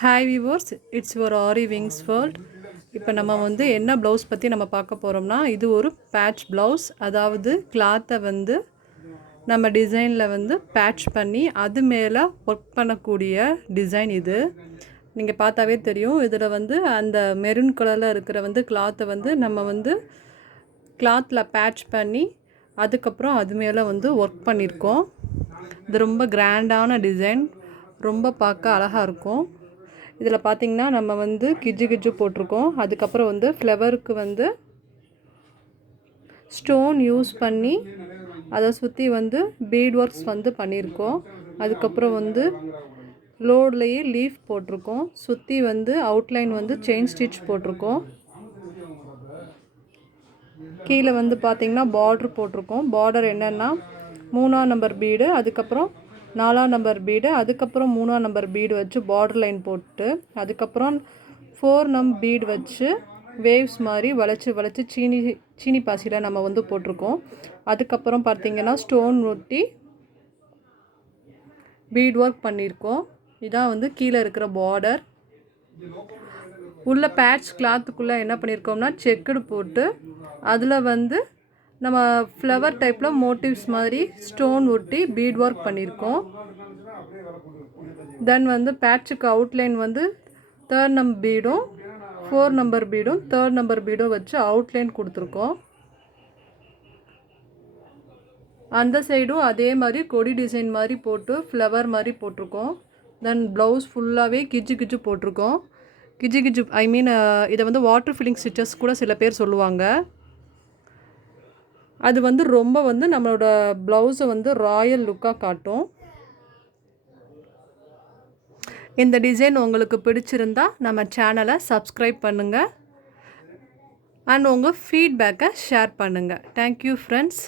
Hi viewers, it's your Aariwingsworld. இப்போ நம்ம வந்து என்ன ப்ளவுஸ் பற்றி நம்ம பார்க்க போகிறோம்னா இது ஒரு பேட்ச் ப்ளவுஸ். அதாவது கிளாத்தை வந்து நம்ம டிசைனில் வந்து பேட்ச் பண்ணி அது மேலே ஒர்க் பண்ணக்கூடிய டிசைன் இது. நீங்கள் பார்த்தாவே தெரியும். இதில் வந்து அந்த மெரூன் கலரில் இருக்கிற வந்து கிளாத்தை வந்து நம்ம வந்து கிளாத்தில் பேட்ச் பண்ணி அதுக்கப்புறம் அது மேலே வந்து ஒர்க் பண்ணியிருக்கோம். இது ரொம்ப கிராண்டான டிசைன், ரொம்ப பார்க்க அழகாக இருக்கும். இதில் பார்த்திங்கன்னா நம்ம வந்து கிஜ்ஜு போட்டிருக்கோம். அதுக்கப்புறம் வந்து ஃப்ளவருக்கு வந்து ஸ்டோன் யூஸ் பண்ணி அதை சுற்றி வந்து பீட் ஒர்க்ஸ் வந்து பண்ணியிருக்கோம். அதுக்கப்புறம் வந்து லோட்லேயே லீஃப் போட்டிருக்கோம். சுற்றி வந்து அவுட்லைன் வந்து செயின் ஸ்டிச் போட்டிருக்கோம். கீழே வந்து பார்த்திங்கன்னா பார்ட்ரு போட்டிருக்கோம். பார்டர் என்னென்னா 3ஆம் நம்பர் பீடு, அதுக்கப்புறம் 4ஆம் நம்பர் பீடு, அதுக்கப்புறம் 3ஆம் நம்பர் பீடு வச்சு பார்டர் லைன் போட்டு அதுக்கப்புறம் 4 நம்பர் பீடு வச்சு வேவ்ஸ் மாதிரி வளைச்சி சீனி பாசியில் நம்ம வந்து போட்டிருக்கோம். அதுக்கப்புறம் பார்த்திங்கன்னா ஸ்டோன் ஒட்டி பீட் ஒர்க் பண்ணியிருக்கோம். இதான் வந்து கீழே இருக்கிற பார்டர். உள்ள பேட்ச் கிளாத்துக்குள்ளே என்ன பண்ணியிருக்கோம்னா செக்குடு போட்டு அதில் வந்து நம்ம ஃப்ளவர் டைப்பில் மோட்டிவ்ஸ் மாதிரி ஸ்டோன் ஒட்டி பீட் ஒர்க் பண்ணியிருக்கோம். தென் வந்து பேட்சுக்கு அவுட்லைன் வந்து 3rd நம்பர் பீடும் 4 நம்பர் பீடும் 3rd நம்பர் பீடும் வச்சு அவுட்லைன் கொடுத்துருக்கோம். அந்த சைடும் அதே மாதிரி கொடி டிசைன் மாதிரி போட்டு ஃப்ளவர் மாதிரி போட்டிருக்கோம். தென் ப்ளவுஸ் ஃபுல்லாகவே கிஜ்ஜு போட்டிருக்கோம். கிஜ்ஜு ஐ மீன் இதை வந்து வாட்டர் ஃபில்லிங் ஸ்டிச்சஸ் கூட சில பேர் சொல்லுவாங்க. அது வந்து ரொம்ப வந்து நம்மளோட ப்ளவுஸை வந்து ராயல் லுக்காக காட்டும். இந்த டிசைன் உங்களுக்கு பிடிச்சிருந்தா நம்ம சேனலை சப்ஸ்கிரைப் பண்ணுங்கள் அண்ட் உங்கள் ஃபீட்பேக்கை ஷேர் பண்ணுங்கள். Thank you friends.